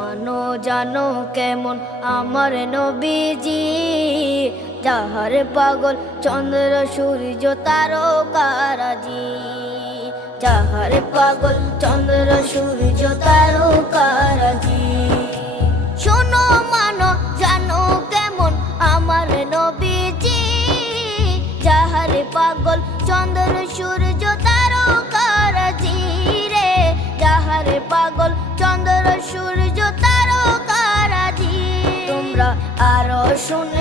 মানো জানো কেমন আমার নবীজি, যাহার পাগল চন্দ্র সূর্য তারকারাজি, যাহার পাগল চন্দ্র সূর্য তারকারাজি। শোনো মানো জানো কেমন আমার নবীজি, যাহার পাগল চন্দ্র সূর্য তারকারাজি রে, যাহার পাগল চন্দ্র সূর্য তারকারাজি। তোমরা আরো শুনে